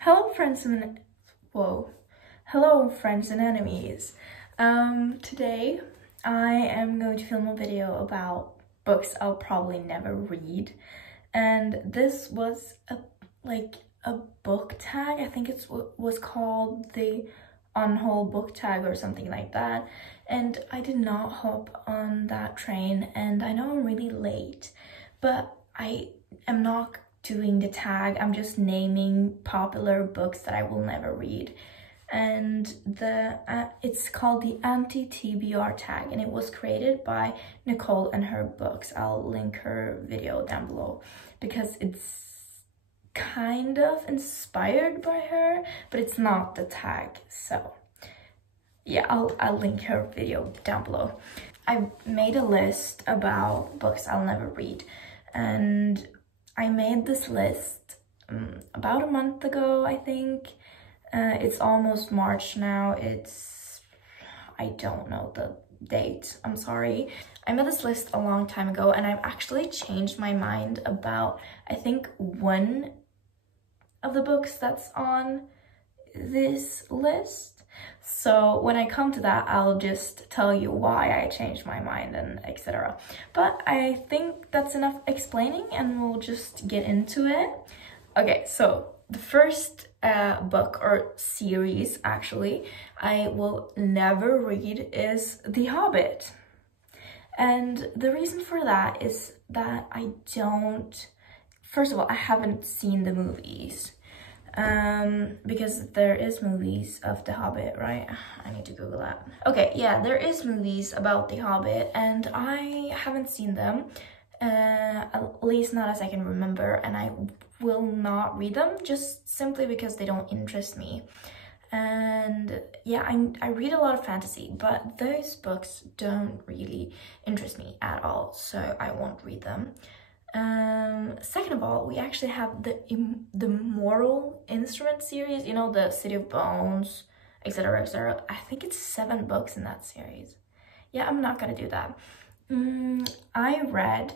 Hello friends and hello friends and enemies. Today I am going to film a video about books I'll probably never read, and this was a book tag. I think it was called the on-hold book tag or something like that, and I did not hop on that train, and I know I'm really late, but I am not doing the tag. I'm just naming popular books that I will never read, and it's called the Anti-TBR Tag, and it was created by Nicole and her books. I'll link her video down below because it's kind of inspired by her, but it's not the tag. So yeah, I'll link her video down below. I made a list about books I'll never read, and I made this list about a month ago, I think. It's almost March now. I don't know the date, I'm sorry. I made this list a long time ago, and I've actually changed my mind about, I think, one of the books that's on this list. So when I come to that, I'll just tell you why I changed my mind and etc. But I think that's enough explaining, and we'll just get into it. Okay, so the first book or series actually I will never read is The Hobbit. And the reason for that is that first of all, I haven't seen the movies. Because there is movies of The Hobbit, right? I need to Google that. Okay, yeah, there is movies about The Hobbit, and I haven't seen them, at least not as I can remember, and I will not read them just simply because they don't interest me. And yeah, I read a lot of fantasy, but those books don't really interest me at all, so I won't read them. Second of all, we actually have the Mortal Instrument series, you know, the City of Bones, etc, etc. I think it's 7 books in that series. Yeah, I'm not gonna do that. I read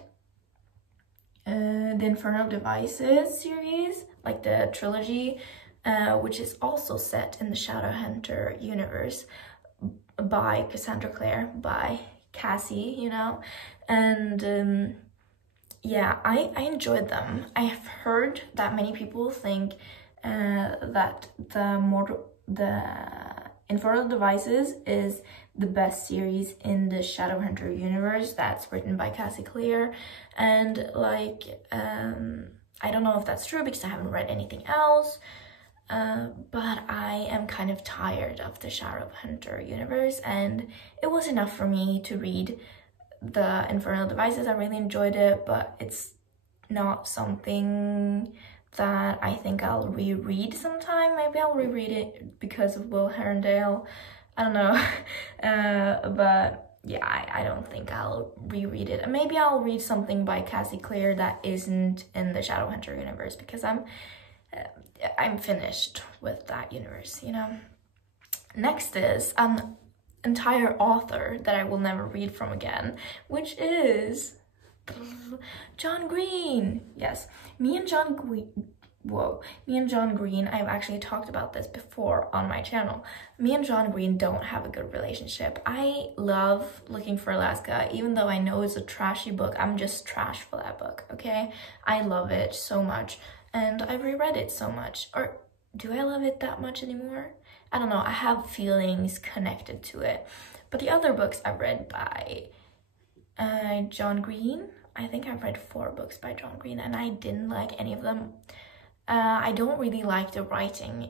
the Infernal Devices series, like the trilogy, which is also set in the Shadowhunter universe by Cassandra Clare, by Cassie, you know, and yeah, I enjoyed them. I have heard that many people think that the Infernal Devices is the best series in the Shadowhunter universe that's written by Cassie Clare, and like I don't know if that's true because I haven't read anything else, but I am kind of tired of the Shadowhunter universe, and it was enough for me to read the Infernal Devices. I really enjoyed it, but it's not something that I think I'll reread sometime. Maybe I'll reread it because of Will Herondale. I don't know. But yeah, I don't think I'll reread it. And maybe I'll read something by Cassie Clare that isn't in the Shadowhunter universe, because I'm finished with that universe, you know. Next is entire author that I will never read from again, which is John Green. Yes, me and John Green, I've actually talked about this before on my channel. Me and John Green don't have a good relationship. I love Looking for Alaska, even though I know it's a trashy book. I'm just trash for that book, okay? I love it so much, and I reread it so much. Or do I love it that much anymore? I don't know, I have feelings connected to it. But the other books I've read by John Green, I think I've read 4 books by John Green, and I didn't like any of them. I don't really like the writing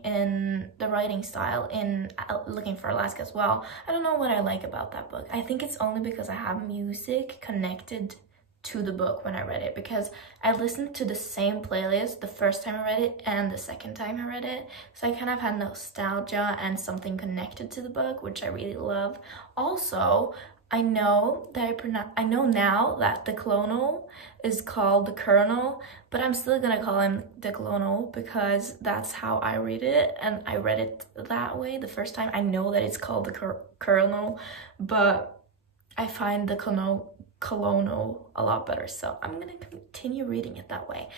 style in Looking for Alaska as well. I don't know what I like about that book. I think it's only because I have music connected to the book when I read it, because I listened to the same playlist the first time I read it and the second time I read it, so I kind of had nostalgia and something connected to the book, which I really love. Also, I know now that the Colonel is called the Colonel, but I'm still gonna call him the Colonel because that's how I read it, and I read it that way the first time. I know that it's called the Colonel, but I find the Colonel a lot better, so I'm gonna continue reading it that way.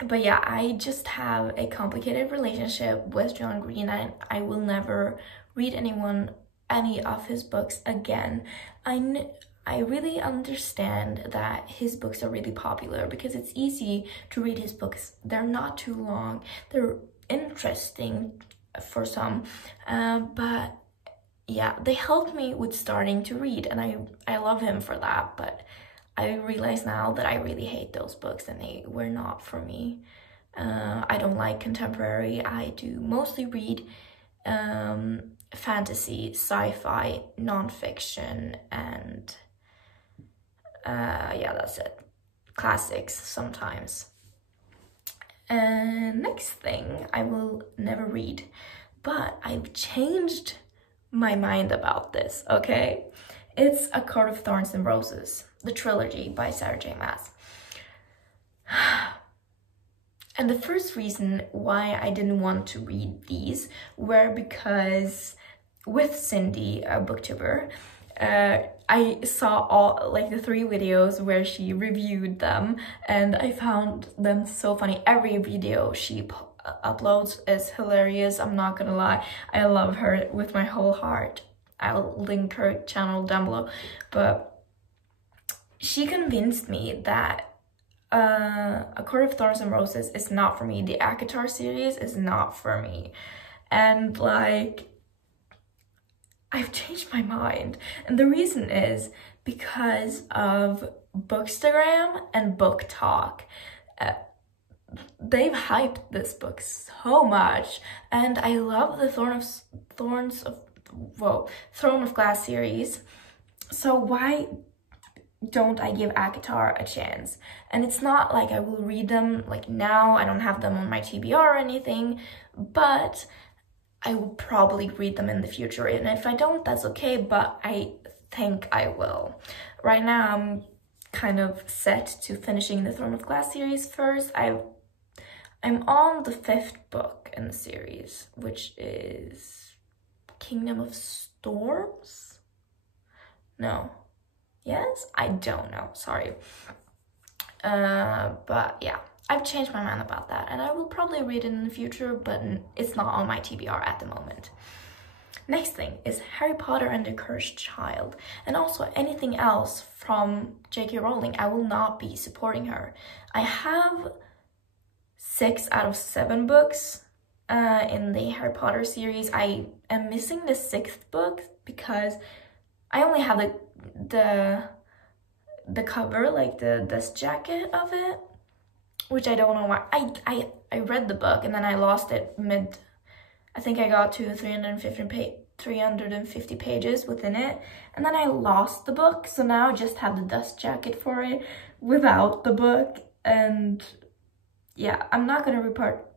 But yeah, I just have a complicated relationship with John Green, and I will never read any of his books again. I really understand that his books are really popular because it's easy to read his books. They're not too long. They're interesting for some, but yeah, they helped me with starting to read, and I love him for that. But I realize now that I really hate those books and they were not for me. I don't like contemporary. I do mostly read fantasy, sci-fi, nonfiction, and yeah, that's it. Classics sometimes. And next thing I will never read, but I've changed my mind about this, okay? It's A Court of Thorns and Roses, the trilogy by Sarah J. Maas. And the first reason why I didn't want to read these were because with Cindy, a booktuber, I saw all like the 3 videos where she reviewed them, and I found them so funny. Every video she uploads is hilarious, I'm not gonna lie. I love her with my whole heart. I'll link her channel down below. But she convinced me that A Court of Thorns and Roses is not for me. The ACOTAR series is not for me. And like, I've changed my mind. And the reason is because of Bookstagram and Book Talk. They've hyped this book so much, and I love the Throne of Glass series. So why don't I give ACOTAR a chance? And it's not like I will read them like now. I don't have them on my TBR or anything, but I will probably read them in the future. And if I don't, that's okay, but I think I will. Right now, I'm kind of set to finishing the Throne of Glass series first. I'm on the 5th book in the series, which is Kingdom of Storms? No. Yes? I don't know. Sorry. But yeah, I've changed my mind about that, and I will probably read it in the future, but it's not on my TBR at the moment. Next thing is Harry Potter and the Cursed Child, and also anything else from J.K. Rowling. I will not be supporting her. I have 6 out of 7 books in the Harry Potter series. I am missing the 6th book because I only have the cover, like the dust jacket of it, which I don't know why. I read the book and then I lost it mid. I think I got to 350 pages within it, and then I lost the book. So now I just have the dust jacket for it without the book, and yeah, I'm not gonna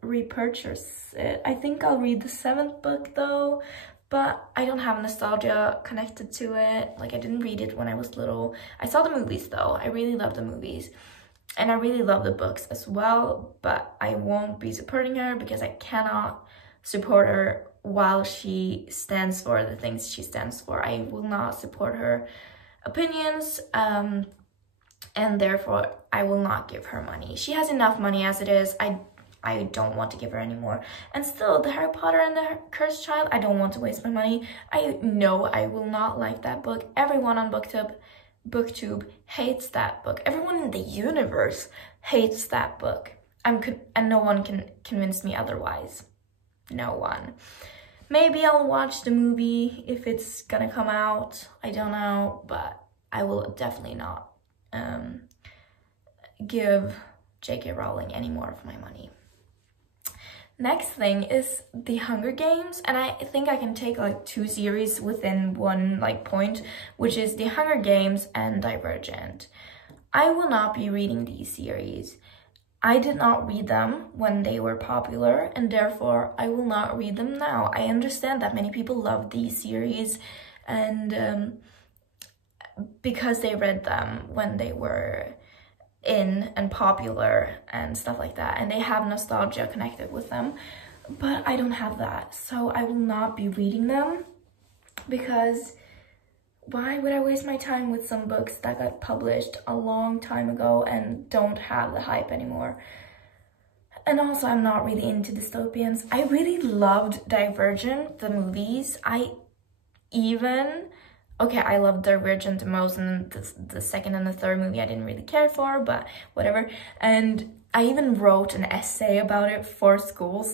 repurchase it. I think I'll read the 7th book though, but I don't have nostalgia connected to it. Like, I didn't read it when I was little. I saw the movies though. I really love the movies, and I really love the books as well, but I won't be supporting her because I cannot support her while she stands for the things she stands for. I will not support her opinions, and therefore I will not give her money. She has enough money as it is. I don't want to give her any more. And still, the Harry Potter and the Cursed Child, I don't want to waste my money. I know I will not like that book. Everyone on BookTube hates that book. Everyone in the universe hates that book. And no one can convince me otherwise. No one. Maybe I'll watch the movie if it's gonna come out. I don't know, but I will definitely not give J.K. Rowling any more of my money. Next thing is The Hunger Games, and I think I can take like 2 series within one like point, which is The Hunger Games and Divergent. I will not be reading these series. I did not read them when they were popular, and therefore I will not read them now. I understand that many people love these series, and because they read them when they were in and popular and stuff like that, and they have nostalgia connected with them, but I don't have that, so I will not be reading them, because why would I waste my time with some books that got published a long time ago and don't have the hype anymore? And also, I'm not really into dystopians. I really loved Divergent, the movies. I loved Divergent the most, and the second and the third movie I didn't really care for, but whatever. And I even wrote an essay about it for school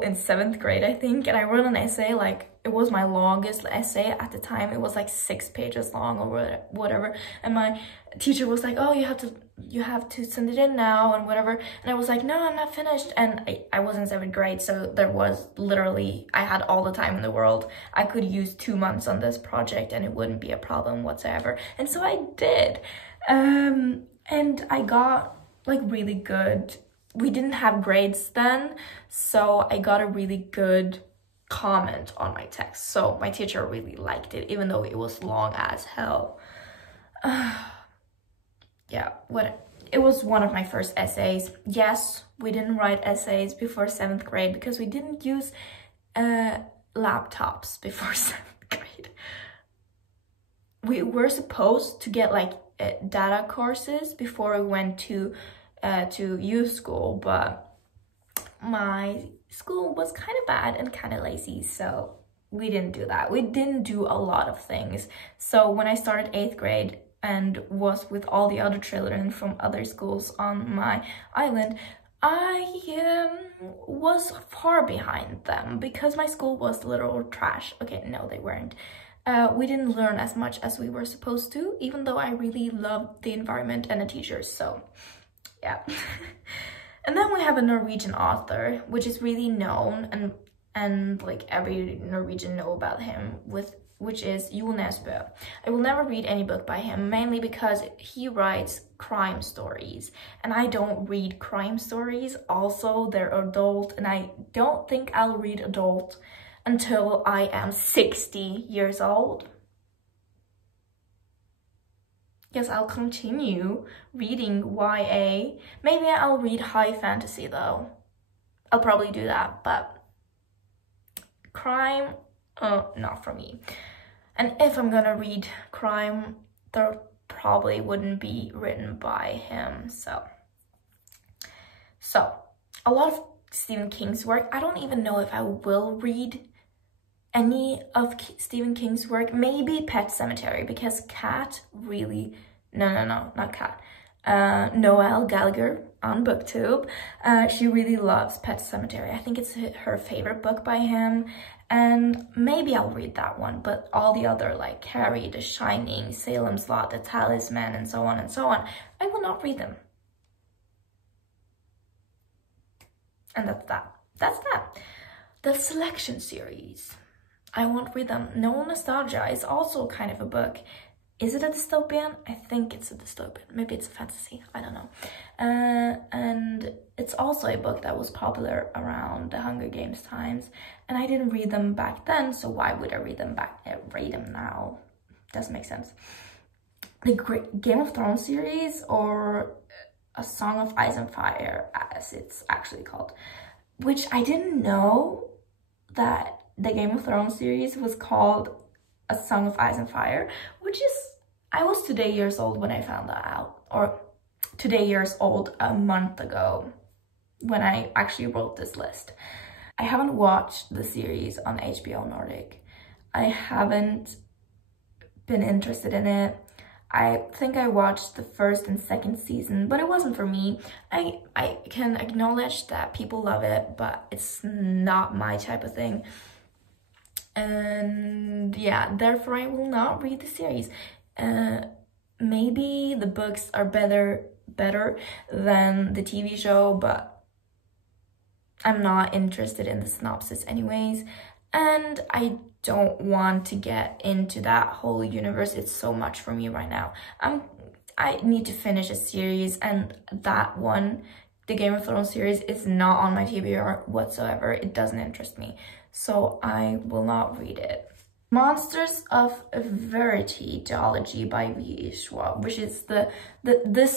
in 7th grade, I think. And I wrote an essay, like, it was my longest essay at the time. It was like 6 pages long or whatever. And my teacher was like, oh, you have to send it in now and whatever. And I was like, no, I'm not finished. And I was in 7th grade, so there was literally, I had all the time in the world. I could use 2 months on this project and it wouldn't be a problem whatsoever. And so I did. And I got like really good. We didn't have grades then, so I got a really good comment on my text. So my teacher really liked it, even though it was long as hell. Yeah, it was one of my first essays. Yes, we didn't write essays before 7th grade because we didn't use laptops before 7th grade. We were supposed to get like data courses before we went to youth school, but my school was kind of bad and kind of lazy, so we didn't do that. We didn't do a lot of things. So when I started 8th grade and was with all the other children from other schools on my island, I was far behind them because my school was literal trash. Okay, no, they weren't. We didn't learn as much as we were supposed to, even though I really loved the environment and the teachers, so yeah. And then we have a Norwegian author, which is really known, and like every Norwegian know about him, which is Jo Nesbø. I will never read any book by him, mainly because he writes crime stories, and I don't read crime stories. Also, they're adult, and I don't think I'll read adult until I am 60 years old. Yes, I'll continue reading YA. Maybe I'll read high fantasy though. I'll probably do that, but crime, not for me. And if I'm gonna read crime, there probably wouldn't be written by him, so a lot of Stephen King's work. I don't even know if I will read any of Stephen King's work. Maybe Pet Sematary, because Kat really, not Kat, Noelle Gallagher on BookTube, she really loves Pet Sematary. I think it's her favorite book by him, and maybe I'll read that one. But all the other, like Carrie, The Shining, Salem's Lot, The Talisman, and so on, I will not read them. And that's that. The Selection series, I won't read them. No Nostalgia is also kind of a book. Is it a dystopian? I think it's a dystopian. Maybe it's a fantasy. I don't know. And it's also a book that was popular around the Hunger Games times. And I didn't read them back then, so why would I read them now? Doesn't make sense. The Game of Thrones series, or A Song of Ice and Fire, as it's actually called, which I didn't know that the Game of Thrones series was called A Song of Ice and Fire, which is, I was today years old when I found that out, or today years old a month ago when I actually wrote this list. I haven't watched the series on HBO Nordic. I haven't been interested in it. I think I watched the 1st and 2nd season, but it wasn't for me. I can acknowledge that people love it, but it's not my type of thing. And yeah, therefore I will not read the series. Maybe the books are better than the TV show, but I'm not interested in the synopsis anyways. And I don't want to get into that whole universe. It's so much for me right now. I need to finish a series, and that one, the Game of Thrones series, is not on my TBR whatsoever. It doesn't interest me, so I will not read it. Monsters of Veritology by V.E. Schwab, which is this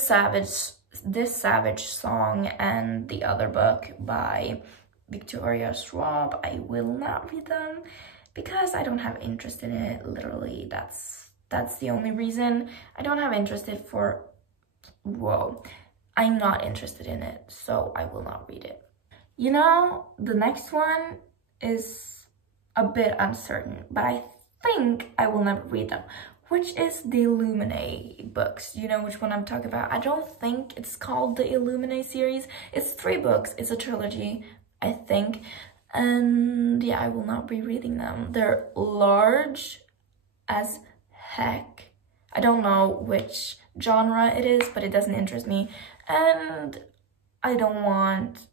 Savage song and the other book by Victoria Schwab. I will not read them because I don't have interest in it. Literally, that's the only reason. I don't have interest in I'm not interested in it, so I will not read it. You know, the next one is a bit uncertain, but I think I will never read them, which is the Illuminae books. You know which one I'm talking about? I don't think it's called the Illuminae series. It's 3 books. It's a trilogy, I think. And yeah, I will not be reading them. They're large as heck. I don't know which genre it is, but it doesn't interest me. And I don't want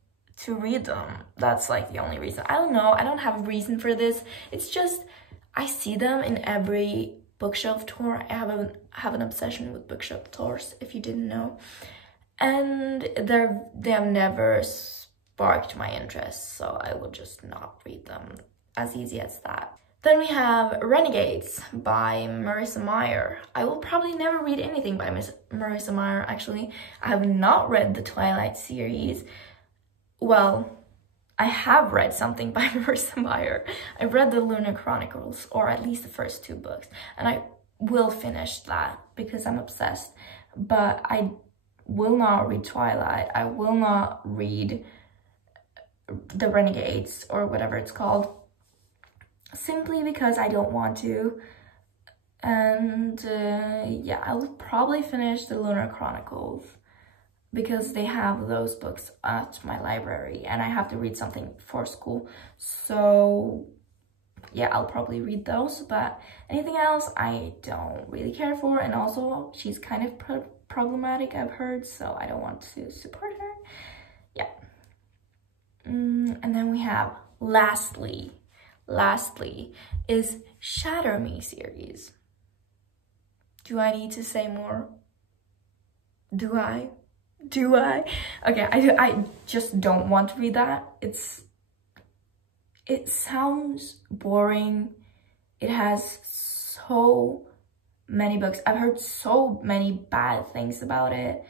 to read them. That's like the only reason. I don't know. I don't have a reason for this. It's just I see them in every bookshelf tour. I have an obsession with bookshelf tours, if you didn't know. And they have never sparked my interest, so I will just not read them. As easy as that. Then we have Renegades by Marissa Meyer. I will probably never read anything by Marissa Meyer, actually. I have not read the Twilight series. Well, I have read something by Marissa Meyer. I read the Lunar Chronicles, or at least the first 2 books, and I will finish that because I'm obsessed. But I will not read Twilight. I will not read the Renegades, or whatever it's called, simply because I don't want to. And yeah, I will probably finish the Lunar Chronicles because they have those books at my library and I have to read something for school. So yeah, I'll probably read those, but anything else I don't really care for. And also she's kind of problematic, I've heard, so I don't want to support her. Yeah. And then we have lastly is Shatter Me series. Do I need to say more? Do I? Okay, I just don't want to read that. It sounds boring. It has so many books. I've heard so many bad things about it.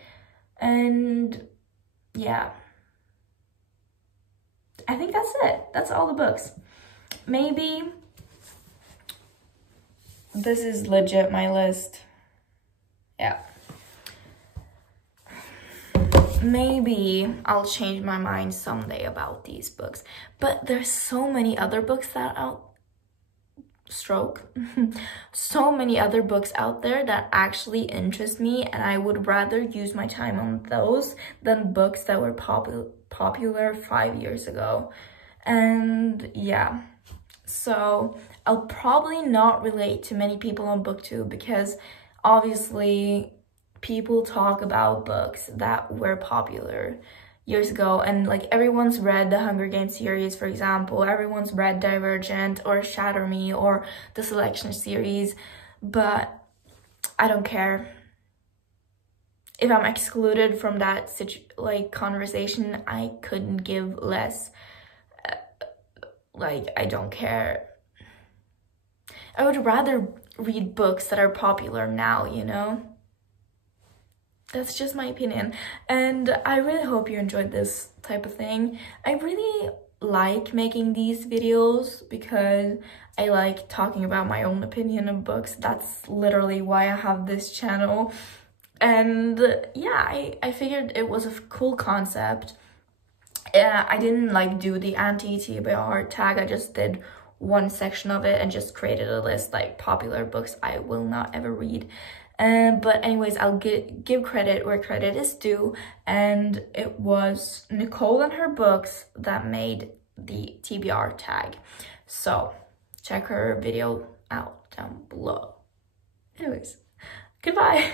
And yeah, I think that's it. That's all the books. Maybe this is legit my list. Yeah. Maybe I'll change my mind someday about these books, but there's so many other books that so many other books out there that actually interest me, and I would rather use my time on those than books that were popular 5 years ago. And yeah, so I'll probably not relate to many people on booktube because obviously people talk about books that were popular years ago, and like everyone's read the Hunger Games series, for example. Everyone's read Divergent or Shatter Me or the Selection series, but I don't care. If I'm excluded from that conversation, I couldn't give less. Like, I don't care. I would rather read books that are popular now, you know? That's just my opinion. And I really hope you enjoyed this type of thing. I really like making these videos because I like talking about my own opinion of books. That's literally why I have this channel. And yeah, I figured it was a cool concept. I didn't like do the anti-TBR tag. I just did one section of it and just created a list like popular books I will not ever read. But anyways, I'll give credit where credit is due, and it was Nicole and her books that made the TBR tag. So check her video out down below. Anyways, goodbye.